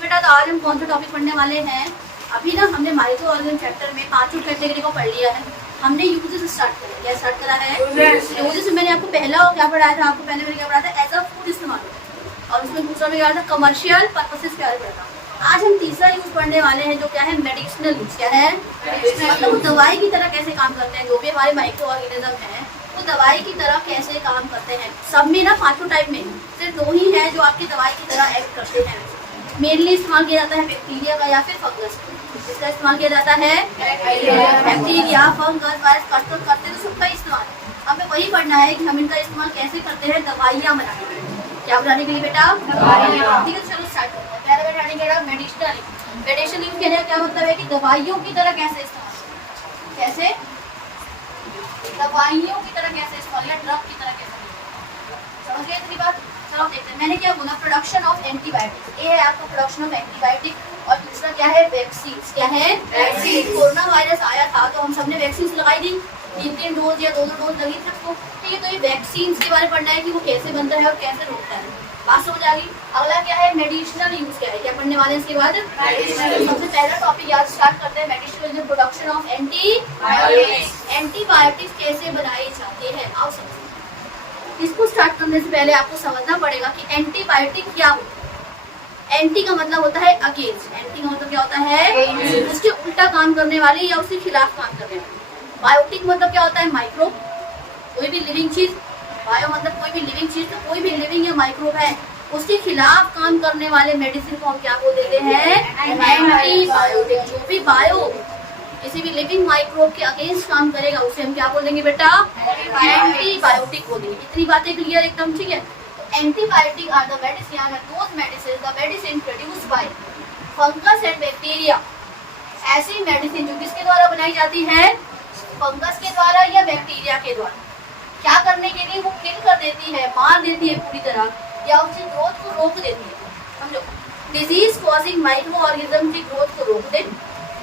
बेटा, तो आज हम कौन सा टॉपिक पढ़ने वाले हैं? अभी ना हमने माइक्रो ऑर्गेनिज्म चैप्टर में पांचों कैटेगरी को पढ़ लिया है। हमने यूजेस स्टार्ट करा। क्या स्टार्ट करा है? यूजेस में मैंने आपको पहला क्या पढ़ाया था? आपको पहले मैंने क्या पढ़ाया था? एज अ फूड इस्तेमाल, और उसमें दूसरा में क्या था? कमर्शियल पर्पसेस क्या पढ़ा। आज हम तीसरा यूज पढ़ने वाले हैं, जो क्या है? Medicinal use. क्या है? मतलब वो दवाई की तरह कैसे काम करते हैं। जो भी हमारे माइक्रो ऑर्गेनिज्म है वो दवाई की तरह कैसे काम करते हैं। सब में ना पांचों टाइप में सिर्फ दो ही है जो आपकी दवाई की तरह एक्ट करते हैं। मेनली इस्तेमाल किया जाता है बैक्टीरिया का या फिर फंगस। इसका इस्तेमाल किया जाता है बैक्टीरिया, फंगस, वायरस करते तो सबका इस्तेमाल। हमें वही पढ़ना है कि हम इनका इस्तेमाल कैसे करते हैं दवाइयाँ बनाने के लिए। क्या बनाने के लिए बेटा? दवाइयाँ। ठीक है, चलो स्टार्ट करते हैं। पहला बैठाने के बाद मेडिसिनल। मेडिसिनल यूज कहने का क्या मतलब है कि दवाइयों की तरह कैसे इस्तेमाल, कैसे दवाइयों की तरह कैसे इस्तेमाल या ड्रग की तरह कैसे। समझ गए इतनी बात? चलो देखते हैं। मैंने क्या बोला? Production of antibiotic. ये है आपका प्रोडक्शन ऑफ एंटीबायोटिक। और दूसरा क्या है? वैक्सीन। क्या है? वैक्सीन। कोरोना वायरस आया था तो हम सबने वैक्सीन लगाई थी, 3 डोज या 2 डोज लगी थी सबको। ठीक है, तो ये वैक्सीन के बारे में पढ़ना है कि वो कैसे बनता है और कैसे रोकता है। बात समझ आ गई? अगला क्या है? Medicinal use. क्या है? क्या पढ़ने वाले हैं इसके बाद? सबसे पहला टॉपिक याद स्टार्ट करते हैं। Medicinal production of antibiotics. Antibiotics कैसे बनाई जाती है, आओ समझते हैं। इसको स्टार्ट करने से पहले आपको समझना पड़ेगा कि एंटीबायोटिक क्या होता है। एंटी का मतलब होता है अगेंस्ट। एंटी का मतलब क्या होता है? उसके उल्टा काम करने वाले या उसके खिलाफ काम करने वाले। बायोटिक मतलब क्या होता है? माइक्रोब, कोई भी लिविंग चीज। बायो मतलब कोई भी लिविंग चीज, तो कोई भी लिविंग या माइक्रोब है उसके खिलाफ काम करने वाले मेडिसिन को हम क्या बोल देते हैं? एंटीबायोटिक। जो भी बायो किसी भी लिविंग माइक्रोब के अगेंस्ट काम करेगा उसे हम क्या बोलेंगे बेटा? एंटीबायोटिक बोलेंगे। इतनी बातें क्लियर एकदम? ठीक है, तो antibiotic are the medicine produced by fungus and bacteria. ऐसी मेडिसिन जो किसके द्वारा बनाई जाती है? फंगस के द्वारा या बैक्टीरिया के द्वारा। क्या करने के लिए? वो किल कर देती है, मार देती है पूरी तरह, या उसकी ग्रोथ को रोक देती है। समझो, डिजीज कॉजिंग माइक्रो ऑर्गेनिज्म की ग्रोथ को रोक दे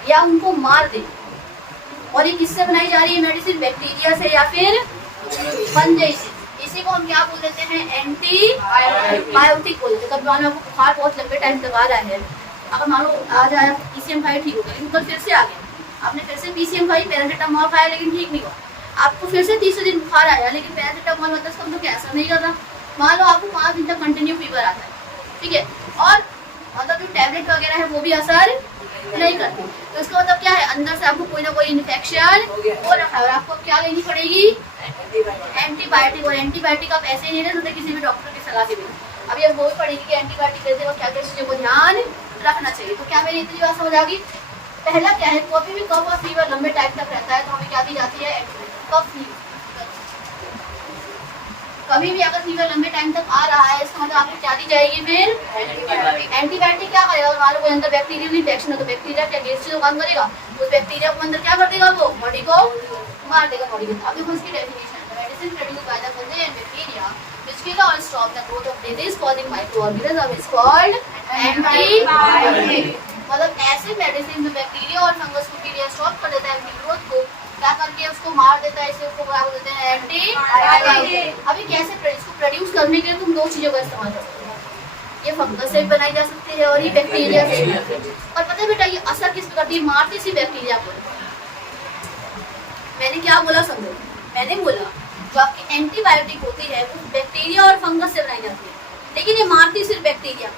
या उनको मार दे। और ये किससे बनाई जा रही है मेडिसिन? बैक्टीरिया से या फिर फंजाई से। इसी को हम क्या बोल देते हैं? एंटीबायोटिक बोल देते हैं। कभी मान लो आपको बुखार बहुत लंबे टाइम तक आ रहा है, अगर मान लो आज आया पीसीएम खाई ठीक हो गया, लेकिन कल फिर से आ गया, आपने फिर से पीसीएम खाई, पैरासिटामोल खाया लेकिन ठीक नहीं हुआ, आपको फिर से तीसरे दिन बुखार आया लेकिन पैरासिटामोल मतलब कम तो क्या असर नहीं कर रहा। मान लो आपको 5 दिन तक कंटिन्यू फीवर आता है, ठीक है, और मतलब जो टैबलेट वगैरह है वो भी असर नहीं करती, तो इसका मतलब क्या है? अंदर से आपको कोई ना कोई इन्फेक्शन हो रखा है और आपको क्या लेनी पड़ेगी? एंटीबायोटिक। और एंटीबायोटिक आप ऐसे ही नहीं ले सकते किसी भी डॉक्टर की सलाह के बिना। अभी हम वो भी पढ़ेंगे कि एंटीबायोटिक लेते वक्त क्या क्या चीजों को ध्यान रखना चाहिए। तो क्या मेरी इतनी बात समझ आ गई? पहला क्या है? कभी भी कफ और फीवर लंबे टाइम तक रहता है तो हमें क्या दी जाती है? कफ फीवर। कभी भी अगर फीवर लंबे टाइम तक आ रहा है इसका मतलब आपको क्या दी जाएगी? फिर एंटीबायोटिक। क्या करेगा? मान लो कोई अंदर बैक्टीरियल इन्फेक्शन है तो बैक्टीरिया क्या अगेंस्ट जो काम करेगा? तो बैक्टीरिया को अंदर क्या कर देगा? वो बॉडी को मार देगा, बॉडी को। अब देखो इसकी डेफिनेशन है, medicine produced by the fungi and bacteria which kill और stop the growth of disease causing microorganism is called antibiotic. मतलब ऐसे मेडिसिन जो बैक्टीरिया और फंगस को किल या स्टॉप कर देता है उनकी ग्रोथ को, क्या करके उसको मार देता है, इसे उसको क्या बोल देते हैं? एंटीबायोटिक। अभी कैसे इसको प्रोड्यूस करने के लिए तुम दो चीजों का इस्तेमाल कर सकते हो, ये फंगस से भी बनाई जा सकती है और ये बैक्टीरिया से। और पता है बेटा ये असर किस पे करती है? मारती सी बैक्टीरिया को। मैंने क्या बोला समझो? मैंने बोला जो आपकी एंटीबायोटिक होती है वो बैक्टीरिया और फंगस से बनाई जाती है, लेकिन ये मारती सिर्फ बैक्टीरिया।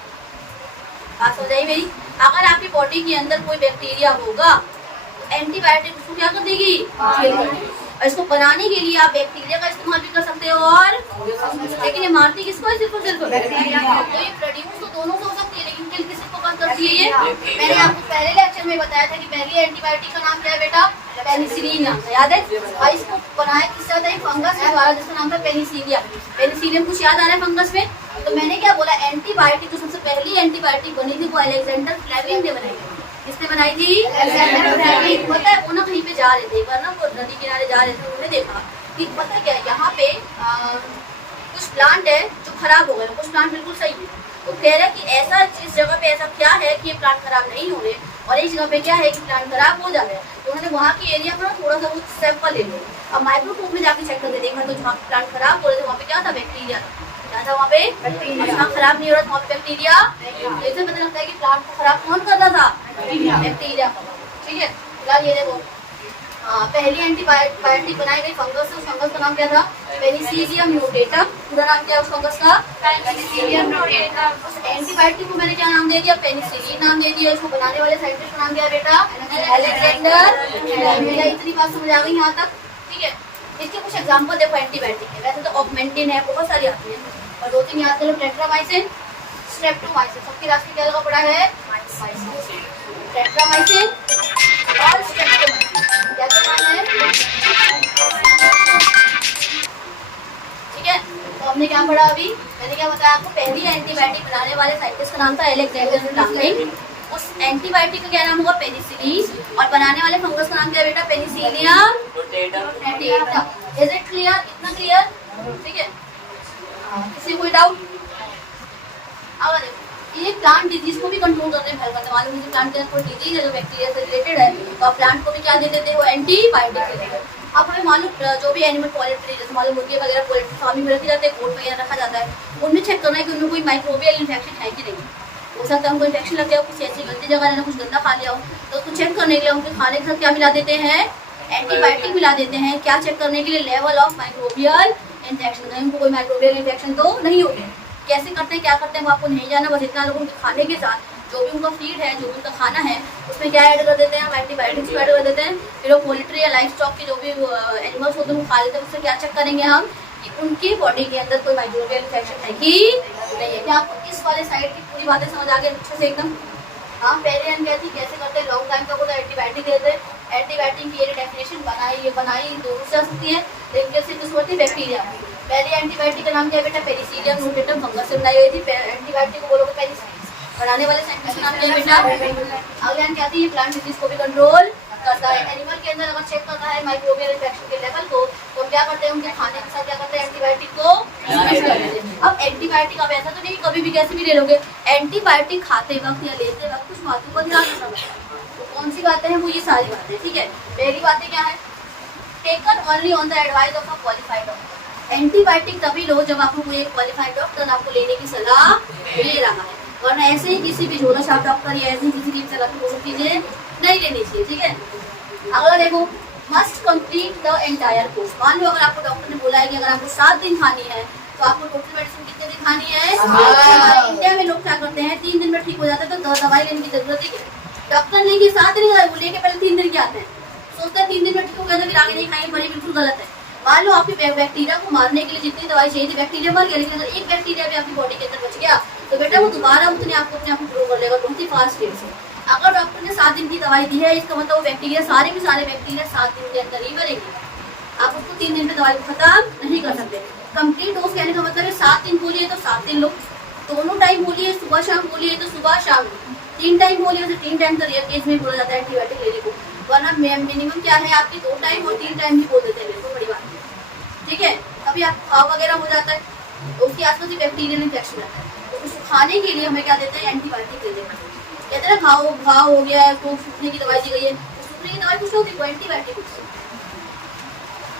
बात समझ आई मेरी? अगर आपकी बॉडी के अंदर कोई बैक्टीरिया होगा एंटीबायोटिक उसको क्या कर देगी? और इसको बनाने के लिए आप बैक्टीरिया का इस्तेमाल भी कर सकते हो, और लेकिन ये मारती किसको है? सिर्फ और सिर्फ बैक्टीरिया। तो ये प्रोड्यूस तो दोनों से हो सकती है लेकिन किल किसको कौन करती है? ये मैंने आपको पहले लेक्चर में बताया था कि पहली एंटीबायोटिक का नाम क्या है बेटा? पेनिसिलिन नाम था, याद है? और इसको बनाया किससे था? फंगस के द्वारा, जिसका नाम था पेनिसिलिया। पेनिसिलियम कुछ याद आ रहा है फंगस में? तो मैंने क्या बोला? एंटीबायोटिक जो सबसे पहली एंटीबायोटिक बनी थी वो अलेक्जेंडर फ्लेमिंग ने बनाई थी। किसने बनाई थी? पता है वो ना कहीं पे जा रहे थे, एक बार ना वो नदी किनारे जा रहे थे, उन्होंने देखा कि पता क्या यहाँ पे कुछ प्लांट है जो खराब हो गए, कुछ प्लांट बिल्कुल सही है। तो कह रहे कि ऐसा इस जगह पे ऐसा क्या है कि ये प्लांट खराब नहीं हो रहे और इस जगह पे क्या है कि प्लांट खराब हो जा रहे हैं। तो उन्होंने वहाँ की एरिया पर थोड़ा सा वो सैंपल ले लिया। अब माइक्रोस्कोप में जाके चेक करके देखा तो जहाँ प्लांट खराब हो रहे थे वहाँ पे क्या था? बैक्टीरिया था। क्या था वहाँ पे? बैक्टीरिया। खराब नहीं हो रहा था वहाँ पे बैक्टीरिया। जैसे पता लगता है कि प्लांट को खराब कौन कर रहा था? बैक्टीरिया। ठीक है, फिलहाल ये देखो पहली एंटीबायोटिक बनाई गई फंगस से, उस फंगस का नाम क्या था? पेनिसिलियम म्यूटेटम। पूरा नाम क्या है उस फंगस का? पेनिसिलियम म्यूटेटम। उस एंटीबायोटिक को मैंने क्या नाम दे दिया? पेनिसिलिन नाम दे दिया। इसको बनाने वाले साइंटिस्ट का नाम क्या है बेटा? अलेक्जेंडर। इतनी बात समझ आ गई यहाँ तक? ठीक है, इसके कुछ एग्जाम्पल देखो एंटीबायोटिक के। वैसे तो ऑगमेंटिन है, बहुत सारी आती है, और दो तीन याद करो, टेट्रामाइसिन, स्ट्रेप्टोमाइसिन। सबकी रास्ते क्या लगा पड़ा है? टेट्रामाइसिन और स्ट्रेप्टोमाइसिन। क्या करना है? ठीक है, तो हमने क्या पढ़ा अभी? मैंने क्या बताया आपको? पहली एंटीबायोटिक बनाने वाले साइंटिस्ट का नाम था अलेक्जेंडर फ्लेमिंग। उस एंटीबायोटिक का क्या नाम होगा? पेनिसिलिन। और बनाने वाले फंगस का नाम क्या है बेटा? पेनिसिलियम म्यूटेटम। Is it clear? इतना क्लियर? ठीक है, किसी कोई डाउट? अब देखो, ये प्लांट डिजीज को भी कंट्रोल करने में हेल्प करता है। मालूम मुझे प्लांट के अंदर कोई डिजीज है जो बैक्टीरिया से रिलेटेड है, तो आप प्लांट को भी क्या दे देते हो? एंटीबायोटिक दे देते हो। अब हमें मालूम जो भी एनिमल पोल्ट्री, जैसे मालूम मुर्गी वगैरह पोल्ट्री फार्मिंग में रखे जाते हैं, कोट वगैरह रखा जाता है, उनमें चेक करना है कि उनमें कोई माइक्रोबियल इन्फेक्शन है कि नहीं। हो सकता है उनको इन्फेक्शन लग गया, कुछ ऐसी गंदी जगह है, कुछ गंदा खा लिया हो, तो उसको चेक करने के लिए उनके खाने के साथ क्या मिला देते हैं? एंटीबायोटिक मिला देते हैं। क्या चेक करने के लिए? लेवल ऑफ माइक्रोबियल इन्फेक्शन, कहीं उनको कोई माइक्रोबियल इन्फेक्शन तो नहीं हो गया। कैसे करते हैं, क्या करते हैं वो आपको नहीं जाना, बस इतना लोगों के खाने के साथ जो भी उनका फीड है, जो भी उनका खाना है, उसमें क्या ऐड कर देते हैं? हम एंटीबायोटिक्स ऐड कर देते हैं। फिर वो पोल्ट्री या लाइफ स्टॉक के जो भी एनिमल्स होते हैं वो खा लेते हैं। उससे क्या चेक करेंगे हम कि उनकी बॉडी के अंदर कोई माइक्रोबियल इन्फेक्शन है कि नहीं है। क्या आपको इस वाले साइड की पूरी बातें समझ आ गई अच्छे से एकदम? हाँ, पहले हम क्या थी, कैसे करते हैं? लॉन्ग टाइम तक वो एंटीबायोटिक देते हैं। एंटीबायोटिक की ये डेफिनेशन बनाई दोनों से सकती है, लेकिन कैसे किस होती? बैक्टीरिया। पहली एंटीबायोटिक का नाम क्या है बेटा? पेनिसिलियम म्यूटेटम फंगस से बनाई हुई थी। एंटीबायोटिक को बोलोगे पेनिसिलिन। बनाने वाले साइंटिस्ट का नाम क्या है बेटा? अगले क्या थी? ये प्लांट डिजीज को भी कंट्रोल करता है। एनिमल के अंदर अगर चेक करता है माइक्रोबियल इन्फेक्शन के लेवल को, तो क्या करते हैं? उनके खाने के साथ क्या करते हैं? एंटीबायोटिक को यूज कर देते हैं। अब एंटीबायोटिक अब ऐसा तो नहीं कभी भी कैसे भी ले लोगे। एंटीबायोटिक खाते वक्त या लेते वक्त कुछ बातों का ध्यान रखना पड़ता है। तो कौन सी बातें हैं? वो ये सारी बातें। ठीक है, पहली बातें क्या है? Taken only on the advice of a qualified doctor. Antibiotic तभी लो जब आपको कोई एक क्वालिफाइड डॉक्टर आपको लेने की सलाह दे रहा है, वरना ऐसे ही किसी भी झोला छाप डॉक्टर या ऐसे ही किसी की सलाह को चीजें नहीं लेनी चाहिए। ठीक है, अगला देखो, must complete the entire course. मान लो अगर आपको डॉक्टर ने बोला है कि अगर आपको 7 दिन खानी है, तो आपको टोटल मेडिसिन कितने दिन खानी है? इंडिया में लोग क्या करते हैं, 3 दिन में ठीक हो जाता है, तो दवाई लेने की जरूरत है। डॉक्टर ने कि 7 दिन वो लेके पहले 3 दिन के आते हैं, सोचते हैं 3 दिन में ठीक हो गया तो फिर आगे नहीं खाएंगे, बड़ी बिल्कुल गलत है। मान लो आपकी बैक्टीरिया को मारने के लिए जितनी दवाई चाहिए थी, बैक्टीरिया मर गया, लेकिन अगर एक बैक्टीरिया भी आपकी बॉडी के अंदर बच गया, तो बेटा वो दोबारा उतने आपको अपने आप को ग्रो कर लेगा बहुत ही फास्ट रेट से। अगर डॉक्टर ने 7 दिन की दवाई दी है, इसका मतलब वो बैक्टीरिया सारे के सारे बैक्टीरिया 7 दिन के अंदर ही मरेंगे। आप उसको 3 दिन में दवाई को खत्म नहीं कर सकते। कंप्लीट डोज कहने का मतलब है 7 दिन बोलिए तो 7 दिन लो, दोनों टाइम बोलिए, सुबह शाम बोलिए तो सुबह शाम, 3 टाइम बोलिए तो 3 टाइम तो रियल केस में बोला जाता है एंटीबायोटिक लेने को, वरना मिनिमम क्या है आपकी 2 टाइम और 3 टाइम भी बोल देते हैं, बड़ी बात है। ठीक है, कभी आपको खाव वगैरह हो जाता है तो उसके आसपास भी बैक्टीरियल इन्फेक्शन रहता है, तो उसको खाने के लिए हमें क्या देते हैं? एंटीबायोटिक दे देते हैं। कहते हैं घाव हो गया है तो सूखने की दवाई दी गई है, तो सूखने की दवाई कुछ होती है, एंटीबायोटिक।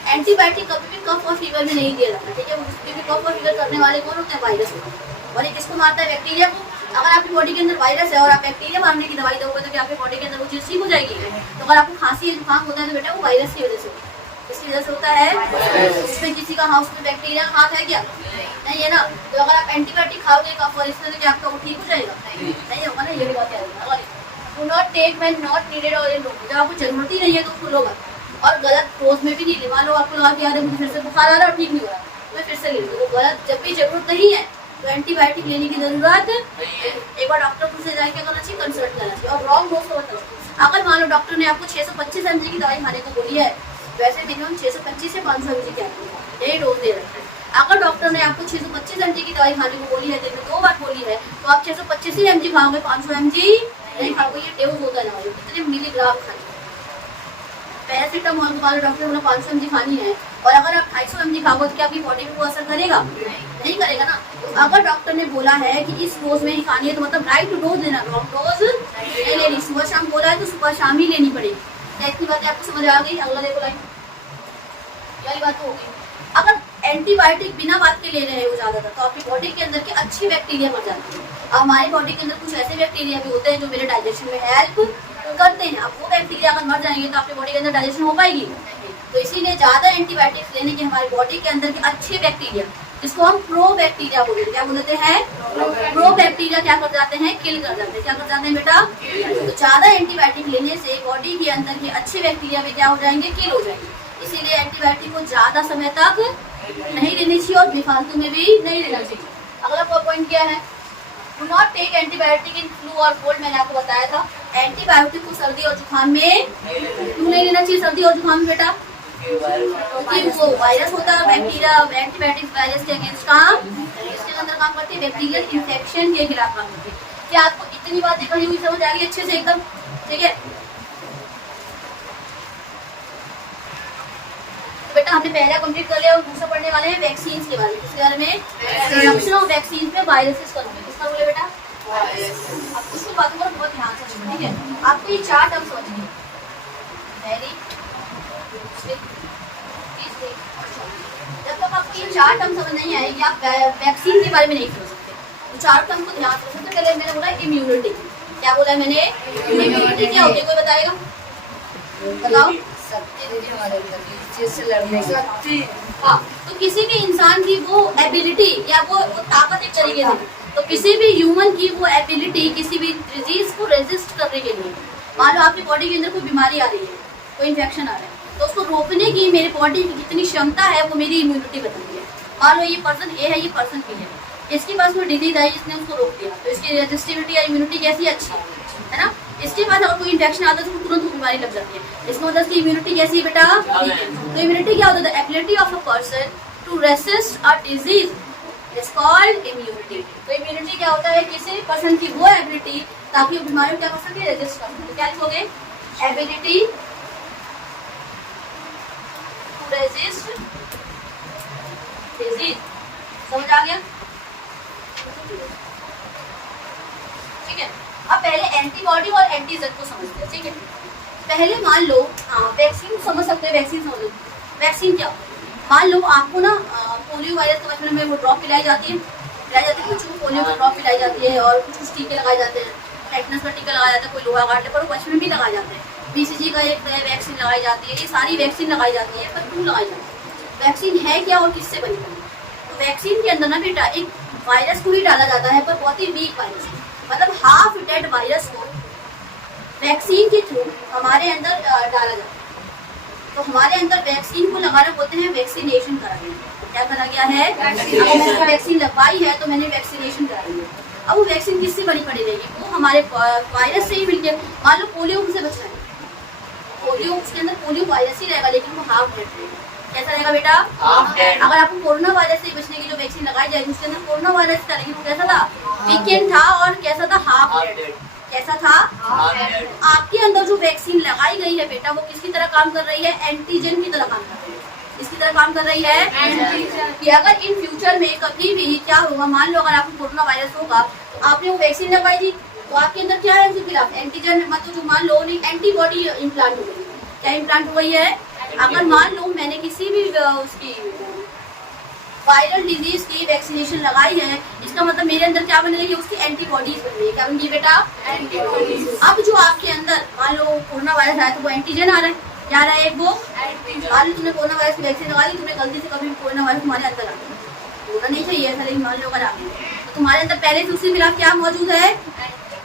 एंटीबायोटिक कभी भी कफ और फीवर में नहीं दिया जाता। ठीक है, उसके भी कफ और फीवर करने वाले कौन होते हैं? वायरस होते हैं। और ये किसको मारता है? बैक्टीरिया को। अगर आपकी बॉडी के अंदर वायरस है और आप बैक्टीरिया मारने की दवाई दोगे तो क्या आपकी बॉडी के अंदर वो चीज ठीक हो जाएगी? तो अगर आपको खांसी या जुकाम होता है तो बेटा वो वायरस की वजह से होता है। किसकी वजह से होता है? उसमें किसी का हाउस में बैक्टीरिया हाथ है क्या? नहीं है ना। तो अगर आप एंटीबायोटिक खाओगे कफ और इससे तो क्या आपका वो ठीक हो जाएगा? नहीं होगा ना, ये भी बात याद रखना। Do not take when not needed और इन डोज, जब आपको जरूरत ही नहीं है तो उसको लो मत, और गलत डोज में भी नहीं ले। मान लो आपको लगा कि यार मुझे फिर से बुखार आ रहा है और ठीक नहीं हो रहा, तो मैं फिर से ले लूँ, तो गलत। जब भी जरूरत नहीं है तो एंटीबायोटिक लेने की जरूरत एक बार डॉक्टर से जाके करना चाहिए, कंसल्ट करना चाहिए। और रॉन्ग डोज को बताओ। अगर मान लो डॉक्टर ने आपको 625 mg की दवाई खाने को बोली है, वैसे मिनिमम 625 से 500 mg की यही डोज दे रखा है। अगर डॉक्टर ने आपको 625 mg की दवाई खाने को बोली है, दिन में 2 बार बोली है, तो आप 625 ही mg खाओगे, 500 mg नहीं खाओगे। ये डोज होता है ना, कितने मिलीग्राम खाने। पैरासीटामोल को डॉक्टर ने बोला 500 mg खानी है, और अगर आप 250 mg खाओगे तो क्या आपकी बॉडी में वो असर करेगा? नहीं करेगा ना। तो अगर डॉक्टर ने बोला है कि इस डोज में ही खानी है, तो मतलब राइट डोज लेना, रॉन्ग डोज नहीं लेनी। सुबह शाम बोला है तो सुबह शाम ही लेनी पड़ेगी। क्या इतनी बातें आपको समझ आ गई? अगला देखो लाइन, यही बात होगी। अगर एंटीबायोटिक बिना बात के ले रहे हो ज्यादातर, तो आपकी बॉडी के अंदर के अच्छी बैक्टीरिया मर जाती है। अब हमारी बॉडी के अंदर कुछ ऐसे बैक्टीरिया भी होते हैं जो मेरे डाइजेशन में हेल्प करते हैं। अब वो बैक्टीरिया अगर मर जाएंगे तो आपकी बॉडी के अंदर डाइजेशन हो पाएगी? तो इसीलिए ज्यादा एंटीबायोटिक्स लेने की हमारी बॉडी के अंदर के अच्छे बैक्टीरिया, जिसको हम प्रो बैक्टीरिया बोलते हैं, क्या बोलते हैं? प्रो बैक्टीरिया क्या कर जाते हैं? किल कर जाते हैं। क्या कर जाते हैं बेटा? तो ज्यादा एंटीबायोटिक लेने से बॉडी के अंदर के अच्छे बैक्टीरिया भी क्या हो जाएंगे? किल हो जाएंगे। इसीलिए एंटीबायोटिक को ज्यादा समय तक नहीं लेनी चाहिए और बेफालतू में भी नहीं लेना चाहिए। अगला पॉइंट क्या है? Do not take antibiotic in flu और कोल्ड। मैंने आपको बताया था एंटीबायोटिक को सर्दी और जुकाम में क्यों नहीं लेना चाहिए? सर्दी और जुकाम में बेटा क्योंकि वो वायरस होता है, बैक्टीरिया, एंटीबायोटिक वायरस के अगेंस्ट काम, इसके अंदर काम करती है, बैक्टीरियल इन्फेक्शन के खिलाफ काम करती है। क्या आपको इतनी बातें कही हुई समझ आ गई अच्छे से एकदम? ठीक है बेटा, हमने पहला कंप्लीट कर लिया और दूसरा पढ़ने वाले हैं वैक्सीन के बारे में। इसके बारे में प्रोडक्शन ऑफ वैक्सीन पे वायरसेस का रोल। किसका रोल है बेटा? अब कुछ बातों पर बहुत ध्यान से सुनो, ठीक है? आपको ये 4 टर्म समझिए, पहली, दूसरी, तीसरी और चौथी। जब तक आपको ये 4 टर्म समझ नहीं आएगी आप वैक्सीन के बारे में नहीं समझ सकते। तो 4 टर्म को ध्यान से। सबसे पहले मैंने बोला इम्यूनिटी। क्या बोला है मैंने? इम्यूनिटी क्या होती है? कोई बताएगा? बताओ। हाँ, तो किसी भी इंसान की वो एबिलिटी या वो ताकत एक तरीके से, तो किसी भी ह्यूमन की वो एबिलिटी किसी भी डिजीज को रेजिस्ट करने के लिए, मान लो आपकी बॉडी के अंदर कोई बीमारी आ रही है, कोई इन्फेक्शन आ रहा है, तो उसको रोकने की मेरी बॉडी की कितनी क्षमता है वो मेरी इम्यूनिटी बताती है। मान लो ये पर्सन ए है, ये पर्सन बी है, इसके पास कोई डिजीज आई, इसने उसको रोक दिया, तो इसकी रेजिस्टिविटी या इम्यूनिटी कैसी? अच्छी है ना। इसके पास अगर कोई इन्फेक्शन आता है तो तुरंत बीमारी लग जाती है। इसका मतलब इसकी इम्यूनिटी कैसी है बेटा? तो इम्यूनिटी क्या होता है? Ability of a person to resist a disease is called immunity. तो इम्यूनिटी क्या होता है? किसी पर्सन की वो एबिलिटी ताकि वो बीमारी क्या कर सके? रेजिस्ट कर सके। क्या लिखोगे? Ability to resist disease. समझ आ गया? ठीक है, अब पहले एंटीबॉडी और एंटीजन को समझते हैं। ठीक है, पहले मान लो वैक्सीन समझ सकते हैं। वैक्सीन समझ लो, वैक्सीन क्या होता है? मान लो आपको ना पोलियो वायरस के बचपन में वो ड्रॉप पिलाई जाती है, बच्चों को पोलियो की ड्रॉप पिलाई जाती है और कुछ टीके लगाए जाते हैं, टेटनस का टीका लगाया जाता है, कोई लोहा काटने पर, वो बचपन में भी लगाए जाते हैं। BCG का एक वैक्सीन लगाई जाती है, ये सारी वैक्सीन लगाई जाती है, पर क्यों लगाई जाती है? वैक्सीन है क्या और किससे बनी? तो वैक्सीन के अंदर ना बेटा एक वायरस को ही डाला जाता है, पर बहुत ही वीक वायरस, मतलब हाफ डेड वायरस को वैक्सीन के थ्रू हमारे अंदर डाला जाता है। तो हमारे अंदर वैक्सीन को लगाना बोलते हैं वैक्सीनेशन करा गया। क्या करा गया है? अगर मैंने वैक्सीन लगवाई है तो मैंने वैक्सीनेशन करा दी है। अब वो वैक्सीन किससे बनी पड़ी रहेगी? वो हमारे वायरस से ही मिलके, मान लो पोलियो से बचना है, पोलियो उसके अंदर पोलियो वायरस ही रहेगा, लेकिन वो हाफ डेड रहेगा। कैसा रहेगा बेटा? अगर आपको कोरोना वायरस से बचने की जो वैक्सीन लगाई जाएगी उसके अंदर कोरोना वायरस था, लेकिन वो कैसा था? वीकेंड था और कैसा था? Half dead. कैसा था? आपके अंदर जो वैक्सीन लगाई गई है बेटा वो किसकी तरह काम कर रही है? एंटीजन की तरह काम कर रही है। इसकी तरह काम कर रही है एंटीजन। कि अगर इन फ्यूचर में कभी भी क्या होगा, मान लो अगर आपको कोरोना वायरस होगा तो आपने वो वैक्सीन लगवाई थी, तो आपके अंदर क्या है? उसके खिलाफ एंटीजन, मतलब जो मान लो एंटीबॉडी इम्प्लांट हो गई। क्या इम्प्लांट हो गई है? अगर मान लो मैंने किसी भी उसकी वायरल डिजीज की वैक्सीनेशन लगाई है, इसका मतलब मेरे अंदर क्या बन रही है? उसकी एंटीबॉडीज बन रही है। क्या बन रही है बेटा? एंटीबॉडीज। अब जो आपके अंदर मान लो कोरोना वायरस आया तो वो एंटीजन आ रहा है, क्या आ रहा है? वो मान लो तुमने कोरोना वायरस की वैक्सीन लगा ली, तुम्हें गलती से कभी कोरोना वायरस तुम्हारे अंदर आ गया, होना नहीं चाहिए ऐसा, लेकिन मान लो अगर आ गया तो तुम्हारे अंदर पहले से उसके खिलाफ क्या मौजूद है?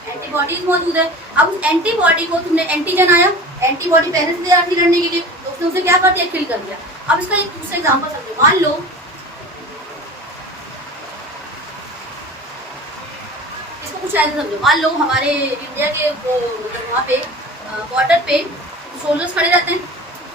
एंटीबॉडीज मौजूद है। अब उस एंटीबॉडी को तुमने, एंटीजन आया, एंटीबॉडी पहले से तैयार थी लड़ने के लिए, तो उसने उसे क्या कर दिया? किल कर दिया। अब इसका एक दूसरा एग्जाम्पल समझो, मान लो इसको कुछ ऐसे समझो, मान लो हमारे इंडिया के वहाँ पे बॉर्डर पे सोल्जर्स खड़े रहते हैं,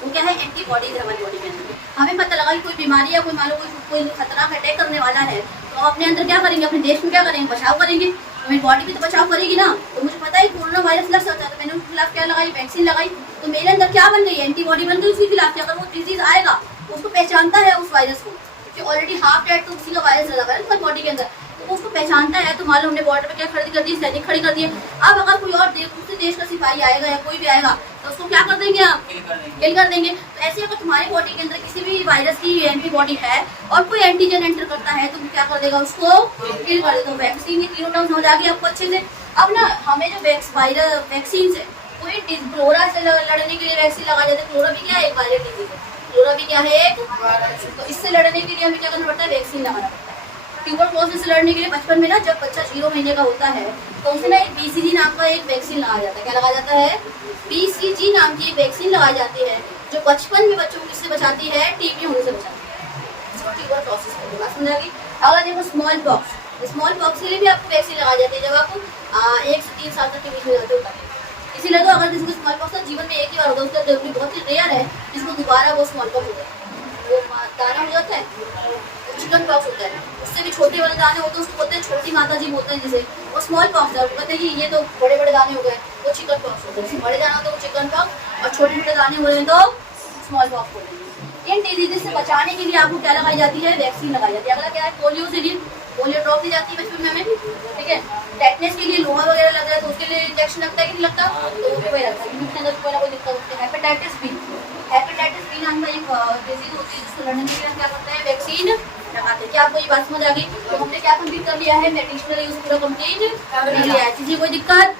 वो क्या है? एंटीबॉडीज है हमारी बॉडी के अंदर। हमें पता लगा कि कोई बीमारी है, कोई मान लो कोई खतरनाक अटैक करने वाला है, तो हम अपने अंदर क्या करेंगे? अपने देश में क्या करेंगे? बचाव करेंगे। मेरी बॉडी भी तो बचाव करेगी ना। तो मुझे पता है कोरोना वायरस लग सकता है, तो मैंने उसके खिलाफ क्या लगाई? वैक्सीन लगाई। तो मेरे अंदर क्या बन गई? एंटीबॉडी बन गई उसके खिलाफ। अगर वो डिजीज आएगा उसको पहचानता है उस वायरस को, क्योंकि ऑलरेडी हाफ डेड तो उसी का वायरस लगा है ना बॉडी के अंदर, तो उसको पहचानता है। तो मान लो हमने बॉर्डर पे क्या खड़ी कर दी? सैनिक खड़ी कर दिए। अब अगर कोई और दूसरे देश का सिपाही आएगा या कोई भी आएगा तो उसको क्या कर देंगे आप, किल कर देंगे। तो ऐसे अगर तुम्हारी बॉडी के अंदर किसी भी वायरस की एंटीबॉडी है और कोई एंटीजन एंटर करता है तो क्या कर देगा, उसको किल कर देगा। वैक्सीन की तीनों टर्म्स समझ आ गई आपको अच्छे से। अब ना हमें जो वायरस वैक्सीन है, कोई फ्लोरा से लड़ने के लिए वैक्सीन लगाई जाती है। फ्लोरा भी क्या है, एक वायरल डिजीज है। फ्लोरा भी क्या है, एक वायरस। तो इससे लड़ने के लिए हमें क्या करना पड़ता है, वैक्सीन लगाना पड़ता है। ट्यूबरक्लोसिस से लड़ने के लिए बचपन में ना जब बच्चा 0 महीने का होता है तो उसे ना एक BCG नाम का एक वैक्सीन लगाया जाता है। क्या लगाया जाता है, BCG नाम की एक वैक्सीन लगाई जाती है जो बचपन में बच्चों को किससे बचाती है, टीबी होने से बचाती है। ट्यूबरक्लोसिस की बात समझ आ गई। अगर देखो स्मॉल पॉक्स के लिए भी आपको वैक्सीन लगाई जाती है जब आपको 1 से 3 साल तक के बीच में जाते हो। इसीलिए तो अगर किसी को स्मॉल पॉक्स जीवन में एक ही बार होता है, उसका डिलीवरी बहुत ही रेयर है जिसको दोबारा वो स्मॉल पॉक्स होता है। वो दाना हो जाता है, चिकन पॉक्स होता है, उससे भी छोटे वाले दाने होते हैं, उसको बोलते हैं छोटी माता जी बोलते हैं जिसे, वो स्मॉल पॉक्स है। कहते हैं कि ये तो बड़े बड़े दाने हो गए, वो चिकन पॉक्स होते हैं। बड़े दाना होते हैं वो चिकन पॉक्स और छोटे छोटे दाने हो रहे हैं तो स्मॉल पॉक्स बोलते हैं। इन डिजीजेस से बचाने के लिए आपको क्या लगाई जाती है, वैक्सीन लगाई जाती है। अगला क्या है, पोलियो से लिए पोलियो ड्रॉप दी जाती है बचपन में हमें, ठीक है। टेटनेस के लिए लोहा वगैरह लग जाए तो उसके लिए इंजेक्शन लगता है कि नहीं लगता, तो वो भी वही लगता है क्योंकि उसके अंदर कोई ना कोई दिक्कत होती है। हेपेटाइटिस बी नाम का एक डिजीज होती है जिसको लड़ने के लिए क्या करते हैं, वैक्सीन लगाते हैं। क्या आपको ये बात समझ आ गई? तो हमने क्या कंप्लीट कर लिया है, मेडिसिनल यूज पूरा कंप्लीट कर लिया है। किसी कोई दिक्कत